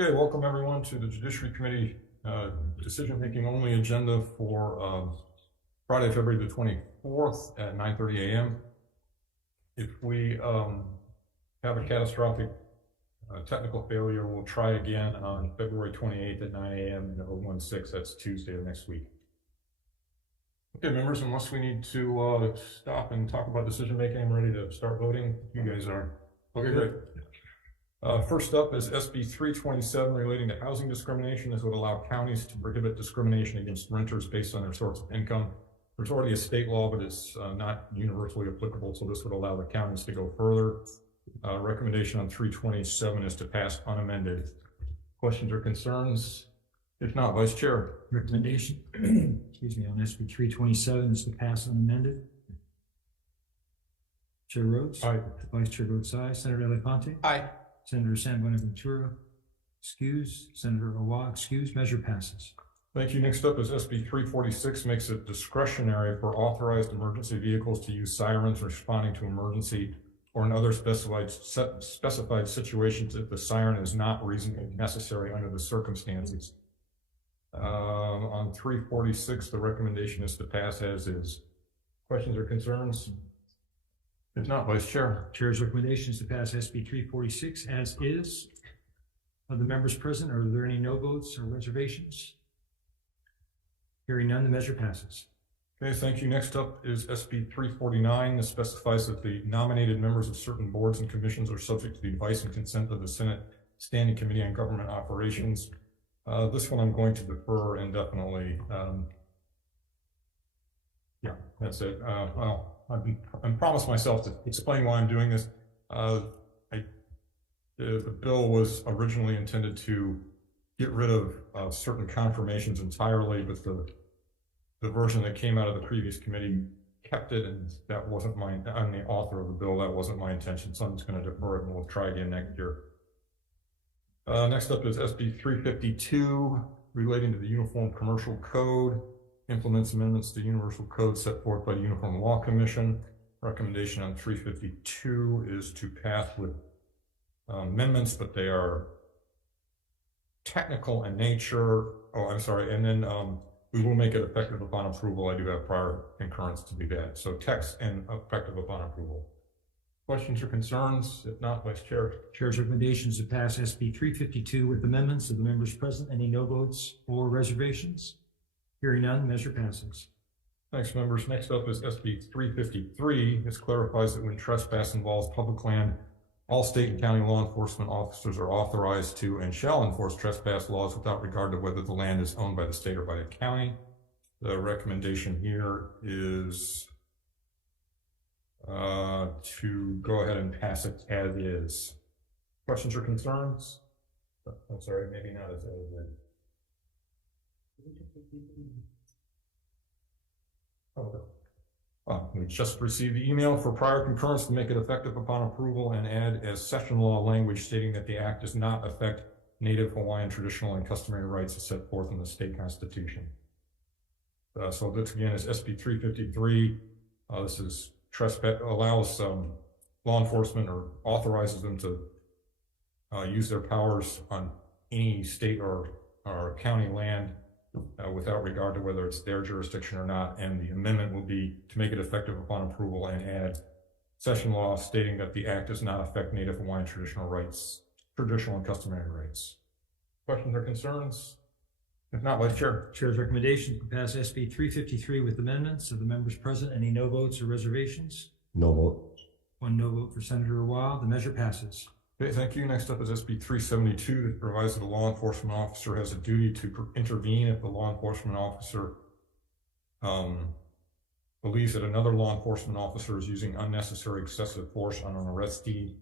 Okay, welcome everyone to the Judiciary Committee decision-making only agenda for Friday, February the 24th at 9:30 a.m. If we have a catastrophic technical failure, we'll try again on February 28th at 9 a.m. in 016. That's Tuesday of next week. Okay, members, unless we need to stop and talk about decision-making, I'm ready to start voting. You guys are. Okay, great. First up is SB 327 relating to housing discrimination. This would allow counties to prohibit discrimination against renters based on their source of income. There's already a state law, but it's not universally applicable, so this would allow the counties to go further. Recommendation on 327 is to pass unamended. Questions or concerns? If not, Vice Chair. Recommendation, excuse me, on SB 327 is to pass unamended. Chair Rhodes? Aye. Vice Chair votes aye. Senator Elefante? Aye. Senator San Buenaventura, excuse. Senator Owa, excuse. Measure passes. Thank you. Next up is SB 346, makes it discretionary for authorized emergency vehicles to use sirens responding to emergency or in other specified situations if the siren is not reasonably necessary under the circumstances. On 346, the recommendation is to pass as is. Questions or concerns? If not, Vice Chair. Chair's recommendation is to pass SB 346 as is. Of the members present, are there any no votes or reservations? Hearing none, the measure passes. Okay, thank you. Next up is SB 349. This specifies that the nominated members of certain boards and commissions are subject to the advice and consent of the Senate Standing Committee on Government Operations. This one I'm going to defer indefinitely. Yeah, that's it. Well, I've promised myself to explain why I'm doing this. The bill was originally intended to get rid of certain confirmations entirely, but the version that came out of the previous committee kept it, and that wasn't I'm the author of the bill. That wasn't my intention, so I'm just going to defer it and we'll try again next year. Next up is SB 352 relating to the Uniform Commercial Code. Implements amendments to Universal Code set forth by the Uniform Law Commission. Recommendation on 352 is to pass with amendments, but they are technical in nature. Oh, I'm sorry. And then we will make it effective upon approval. I do have prior concurrence to do that. So text and effective upon approval. Questions or concerns? If not, Vice Chair. Chair's recommendation is to pass SB 352 with amendments of the members present. Any no votes or reservations? Hearing none, the measure passes. Thanks, members. Next up is SB 353. This clarifies that when trespass involves public land, all state and county law enforcement officers are authorized to and shall enforce trespass laws without regard to whether the land is owned by the state or by the county. The recommendation here is to go ahead and pass it as is. Questions or concerns? I'm sorry, maybe not as is. We just received the email for prior concurrence to make it effective upon approval and add as session law language stating that the act does not affect Native Hawaiian traditional and customary rights as set forth in the state constitution. So this again is SB 353. This is trespass, allows law enforcement or authorizes them to use their powers on any state or county land without regard to whether it's their jurisdiction or not, and the amendment will be to make it effective upon approval and add session law stating that the act does not affect Native Hawaiian traditional and customary rights. Questions or concerns? If not, Vice Chair. Chair's recommendation is to pass SB 353 with amendments of the members present. Any no votes or reservations? No vote. One no vote for Senator Owa. The measure passes. Okay, thank you. Next up is SB 372 that provides that a law enforcement officer has a duty to intervene if the law enforcement officer believes that another law enforcement officer is using unnecessary excessive force on an arrestee.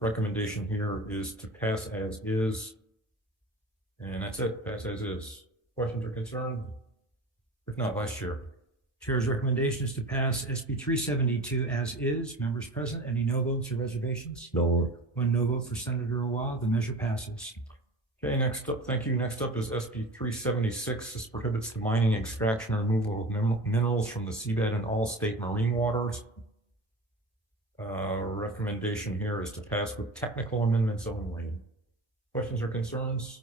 Recommendation here is to pass as is, and that's it. Pass as is. Questions or concerns? If not, Vice Chair. Chair's recommendation is to pass SB 372 as is. Members present, any no votes or reservations? No vote. One no vote for Senator Owa. The measure passes. Okay, next up, thank you. Next up is SB 376. This prohibits the mining, extraction, or removal of minerals from the seabed and all state marine waters. Recommendation here is to pass with technical amendments only. Questions or concerns?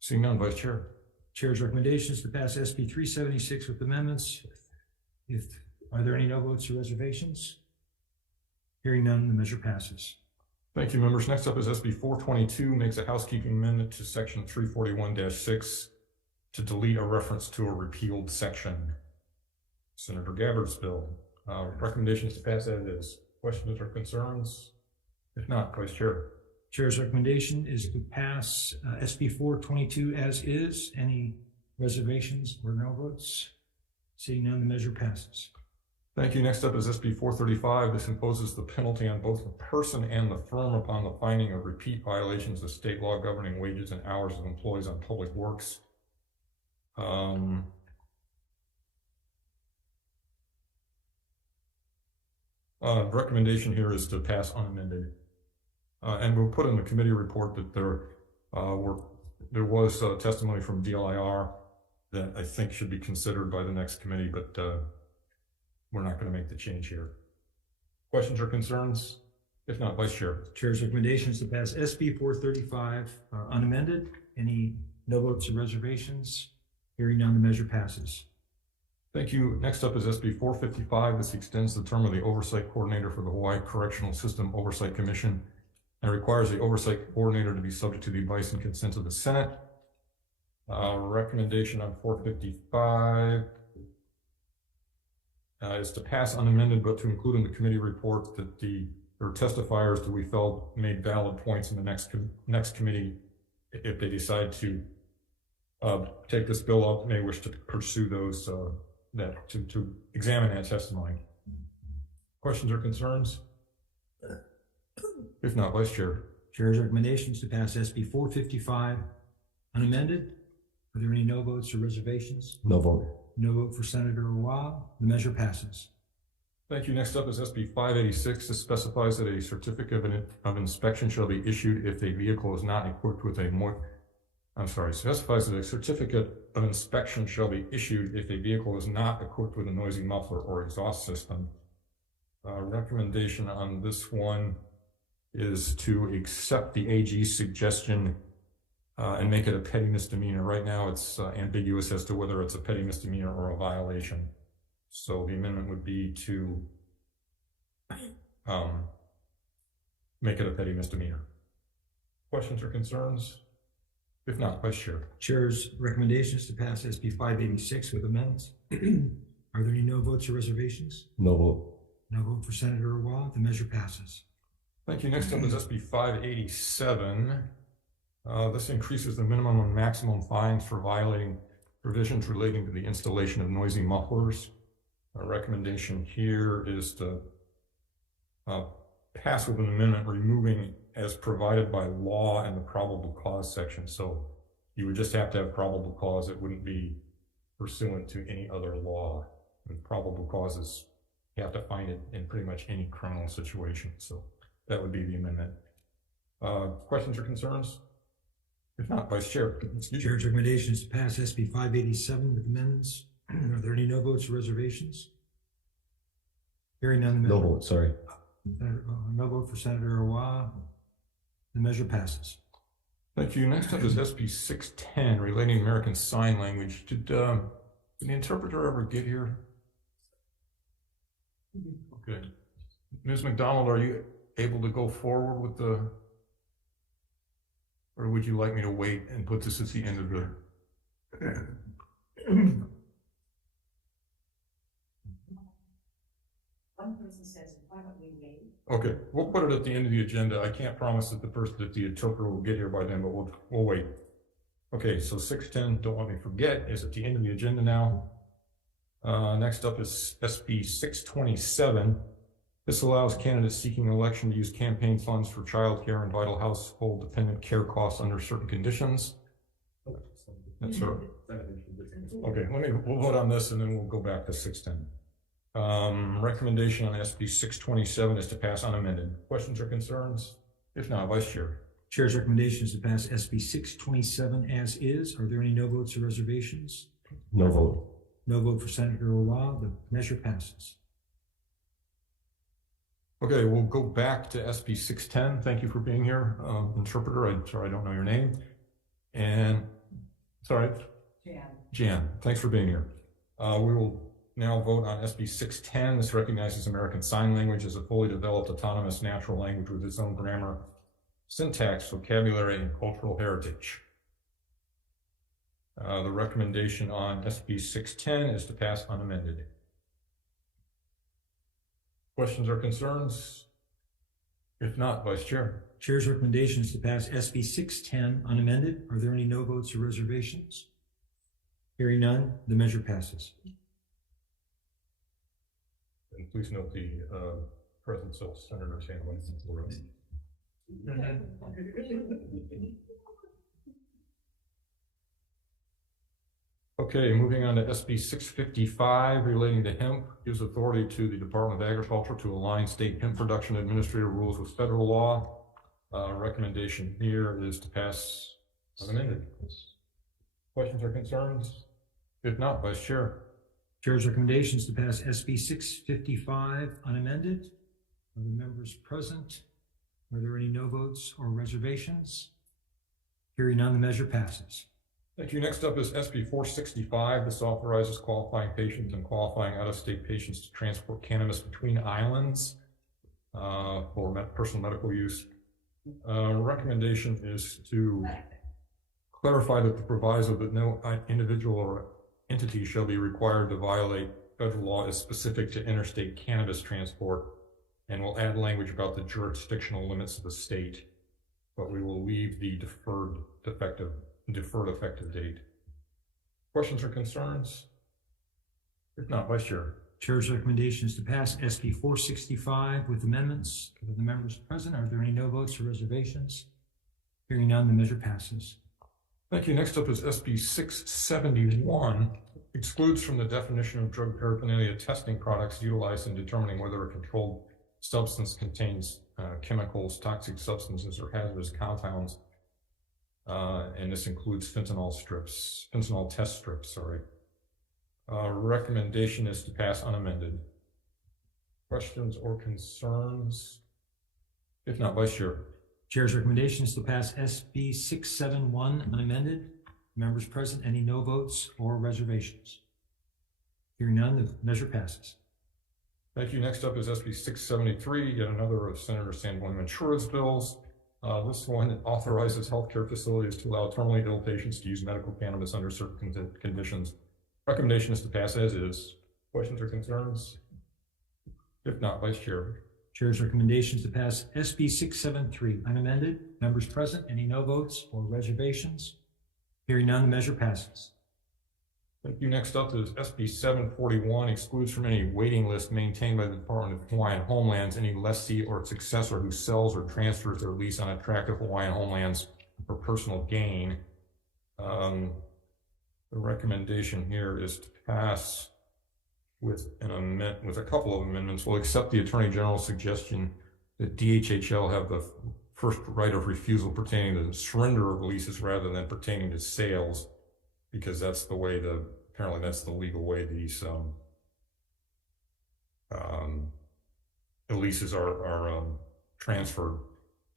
Seeing none, Vice Chair. Chair's recommendation is to pass SB 376 with amendments. Are there any no votes or reservations? Hearing none, the measure passes. Thank you, members. Next up is SB 422, makes a housekeeping amendment to section 341-6 to delete a reference to a repealed section. Senator Gabbard's bill. Recommendation is to pass as is. Questions or concerns? If not, Vice Chair. Chair's recommendation is to pass SB 422 as is. Any reservations or no votes? Seeing none, the measure passes. Thank you. Next up is SB 435. This imposes the penalty on both the person and the firm upon the finding of repeat violations of state law governing wages and hours of employees on public works. The recommendation here is to pass unamended. And we'll put in the committee report that there was testimony from DLIR that I think should be considered by the next committee, but we're not going to make the change here. Questions or concerns? If not, Vice Chair. Chair's recommendation is to pass SB 435 unamended. Any no votes or reservations? Hearing none, the measure passes. Thank you. Next up is SB 455. This extends the term of the Oversight Coordinator for the Hawaii Correctional System Oversight Commission and requires the Oversight Coordinator to be subject to the advice and consent of the Senate. Recommendation on 455 is to pass unamended, but to include in the committee report that testifiers that we felt made valid points in the next committee, if they decide to take this bill up, may wish to pursue those to examine that testimony. Questions or concerns? If not, Vice Chair. Chair's recommendation is to pass SB 455 unamended. Are there any no votes or reservations? No vote. No vote for Senator Hawai'i. The measure passes. Thank you. Next up is SB 586. This specifies that a certificate of inspection shall be issued if a vehicle is not equipped with specifies that a certificate of inspection shall be issued if a vehicle is not equipped with a noisy muffler or exhaust system. Recommendation on this one is to accept the AG's suggestion and make it a petty misdemeanor. Right now it's ambiguous as to whether it's a petty misdemeanor or a violation. So the amendment would be to make it a petty misdemeanor. Questions or concerns? If not, Vice Chair. Chair's recommendation is to pass SB 586 with amendments. Are there any no votes or reservations? No vote. No vote for Senator Hawai'i. The measure passes. Thank you. Next up is SB 587. This increases the minimum and maximum fines for violating provisions relating to the installation of noisy mufflers. Our recommendation here is to pass with an amendment removing as provided by law in the probable cause section. So you would just have to have probable cause. It wouldn't be pursuant to any other law. And probable causes, you have to find it in pretty much any criminal situation. So that would be the amendment. Questions or concerns? If not, Vice Chair. Chair's recommendation is to pass SB 587 with amendments. Are there any no votes or reservations? Hearing none. No vote, sorry. No vote for Senator Hawai'i. The measure passes. Thank you. Next up is SB 610 relating American Sign Language. Did the interpreter ever get here? Okay. Ms. McDonald, are you able to go forward with or would you like me to wait and put this at the end of the? One person says, why don't we wait? Okay, we'll put it at the end of the agenda. I can't promise that the interpreter will get here by then, but we'll wait. Okay, so 610, don't let me forget, is at the end of the agenda now. Next up is SB 627. This allows candidates seeking election to use campaign funds for child care and vital household dependent care costs under certain conditions. That's right. Okay, we'll vote on this and then we'll go back to 610. Recommendation on SB 627 is to pass unamended. Questions or concerns? If not, Vice Chair. Chair's recommendation is to pass SB 627 as is. Are there any no votes or reservations? No vote. No vote for Senator Hawai'i. The measure passes. Okay, we'll go back to SB 610. Thank you for being here, interpreter. I'm sorry, I don't know your name. And, sorry, Jan, thanks for being here. We will now vote on SB 610. This recognizes American Sign Language as a fully developed autonomous natural language with its own grammar, syntax, vocabulary, and cultural heritage. The recommendation on SB 610 is to pass unamended. Questions or concerns? If not, Vice Chair. Chair's recommendation is to pass SB 610 unamended. Are there any no votes or reservations? Hearing none, the measure passes. And please note the presence of Senator Sandlin. Okay, moving on to SB 655 relating to hemp, gives authority to the Department of Agriculture to align state hemp production administrative rules with federal law. Recommendation here is to pass unamended. Questions or concerns? If not, Vice Chair. Chair's recommendation is to pass SB 655 unamended. Are the members present? Are there any no votes or reservations? Hearing none, the measure passes. Thank you. Next up is SB 465. This authorizes qualifying patients and qualifying out-of-state patients to transport cannabis between islands for personal medical use. Recommendation is to clarify that the proviso that no individual or entity shall be required to violate federal law is specific to interstate cannabis transport, and will add language about the jurisdictional limits of the state, but we will leave the deferred effective date. Questions or concerns? If not, Vice Chair. Chair's recommendation is to pass SB 465 with amendments. Of the members present, are there any no votes or reservations? Hearing none, the measure passes. Thank you. Next up is SB 671. Excludes from the definition of drug paraphernalia testing products utilized in determining whether a controlled substance contains chemicals, toxic substances, or hazardous compounds. And this includes fentanyl test strips, sorry. Recommendation is to pass unamended. Questions or concerns? If not, Vice Chair. Chair's recommendation is to pass SB 671 unamended. Members present, any no votes or reservations? Hearing none, the measure passes. Thank you. Next up is SB 673, yet another of Senator Sandblum insurance bills. This one authorizes healthcare facilities to allow terminally ill patients to use medical cannabis under certain conditions. Recommendation is to pass as is. Questions or concerns? If not, Vice Chair. Chair's recommendation is to pass SB 673 unamended. Members present, any no votes or reservations? Hearing none, the measure passes. Thank you. Next up is SB 741, excludes from any waiting list maintained by the Department of Hawaiian Homelands any lessee or successor who sells or transfers their lease on attractive Hawaiian homelands for personal gain. The recommendation here is to pass with a couple of amendments. We'll accept the Attorney General's suggestion that DHHL have the first right of refusal pertaining to the surrender of leases rather than pertaining to sales, because that's the way apparently that's the legal way these the leases are transferred.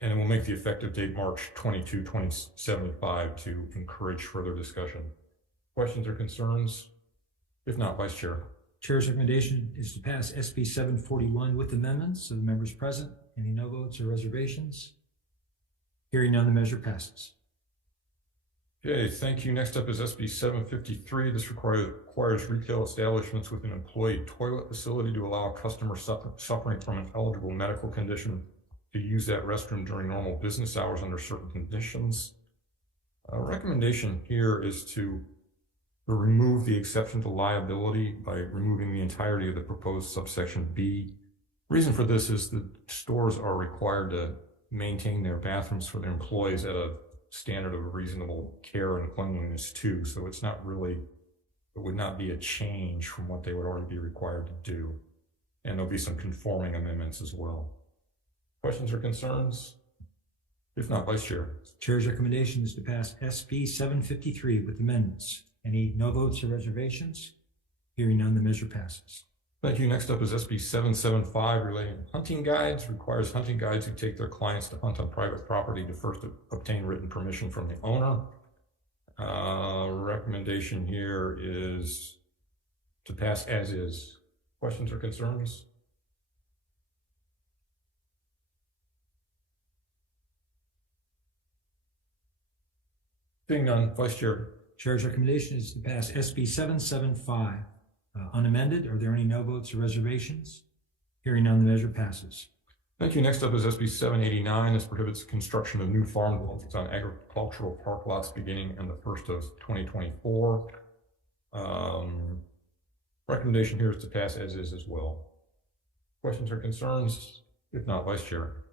And it will make the effective date March 22, 2075 to encourage further discussion. Questions or concerns? If not, Vice Chair. Chair's recommendation is to pass SB 741 with amendments. Of the members present, any no votes or reservations? Hearing none, the measure passes. Okay, thank you. Next up is SB 753. This requires retail establishments with an employee toilet facility to allow a customer suffering from an eligible medical condition to use that restroom during normal business hours under certain conditions. A recommendation here is to remove the exception to liability by removing the entirety of the proposed subsection B. Reason for this is that stores are required to maintain their bathrooms for their employees at a standard of reasonable care and cleanliness too. So it would not be a change from what they would already be required to do. And there'll be some conforming amendments as well. Questions or concerns? If not, Vice Chair. Chair's recommendation is to pass SB 753 with amendments. Any no votes or reservations? Hearing none, the measure passes. Thank you. Next up is SB 775 relating to hunting guides. Requires hunting guides who take their clients to hunt on private property to first obtain written permission from the owner. Recommendation here is to pass as is. Questions or concerns? Seeing none, Vice Chair. Chair's recommendation is to pass SB 775 unamended. Are there any no votes or reservations? Hearing none, the measure passes. Thank you. Next up is SB 789. This prohibits construction of new farm buildings on agricultural park lots beginning on the 1st of 2024. Recommendation here is to pass as is as well. Questions or concerns? If not, Vice Chair.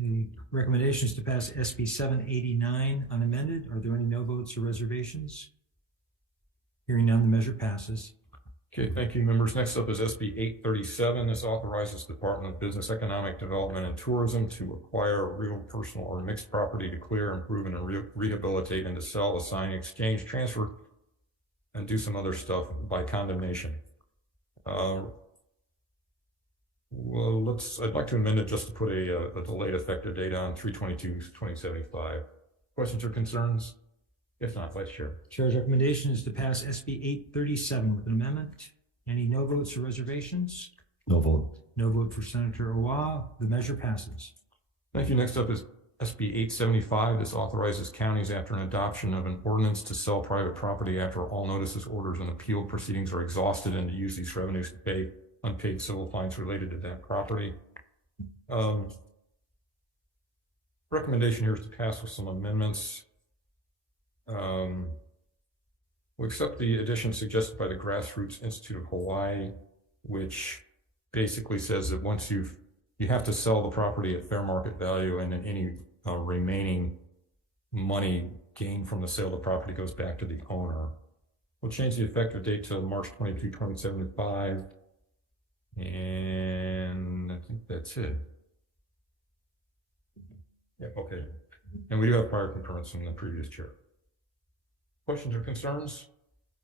The recommendation is to pass SB 789 unamended. Are there any no votes or reservations? Hearing none, the measure passes. Okay, thank you, members. Next up is SB 837. This authorizes the Department of Business, Economic Development, and Tourism to acquire real, personal, or mixed property to clear, improve, and rehabilitate, and to sell, assign, exchange, transfer, and do some other stuff by condemnation. Well, I'd like to amend it just to put a delayed effective date on 3/22/2075. Questions or concerns? If not, Vice Chair. Chair's recommendation is to pass SB 837 with an amendment. Any no votes or reservations? No vote. No vote for Senator Owa. The measure passes. Thank you. Next up is SB 875. This authorizes counties after an adoption of an ordinance to sell private property after all notices, orders, and appeal proceedings are exhausted, and to use these revenues to pay unpaid civil fines related to that property. Recommendation here is to pass with some amendments. We accept the addition suggested by the Grassroots Institute of Hawaii, which basically says that once you have to sell the property at fair market value, and then any remaining money gained from the sale of the property goes back to the owner. We'll change the effective date to March 22, 2075. And I think that's it. Yeah, okay. And we do have prior concurrence from the previous chair. Questions or concerns?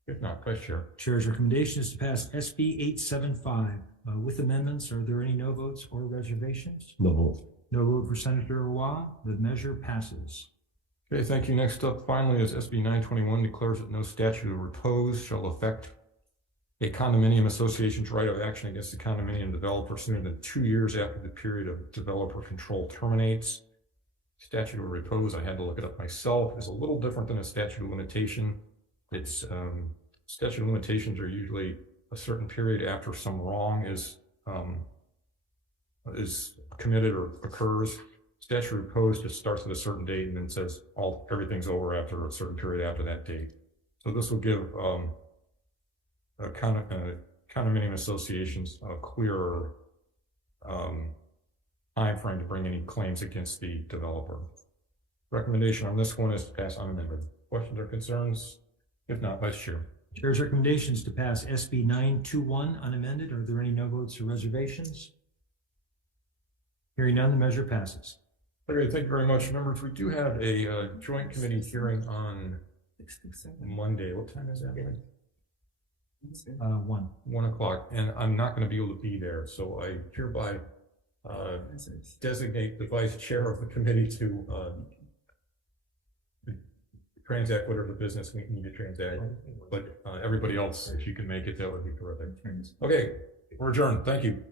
If not, Vice Chair. Chair's recommendation is to pass SB 875 with amendments. Are there any no votes or reservations? No vote. No vote for Senator Owa. The measure passes. Okay, thank you. Next up, finally, is SB 921 declares that no statute of repose shall affect a condominium association's right of action against the condominium developer sooner than 2 years after the period of developer control terminates. Statute of repose, I had to look it up myself, is a little different than a statute of limitation. It's statute of limitations are usually a certain period after some wrong is committed or occurs. Statute of repose just starts at a certain date and then says everything's over after a certain period after that date. So this will give condominium associations a clearer time frame to bring any claims against the developer. Recommendation on this one is to pass unamended. Questions or concerns? If not, Vice Chair. Chair's recommendation is to pass SB 921 unamended. Are there any no votes or reservations? Hearing none, the measure passes. Okay, thank you very much, members. We do have a joint committee hearing on Monday. What time is that? 1 o'clock, and I'm not going to be able to be there, so I hereby designate the vice chair of the committee to transact whatever business we need to transact. But everybody else, if you can make it, that would be terrific. Okay, we're adjourned. Thank you.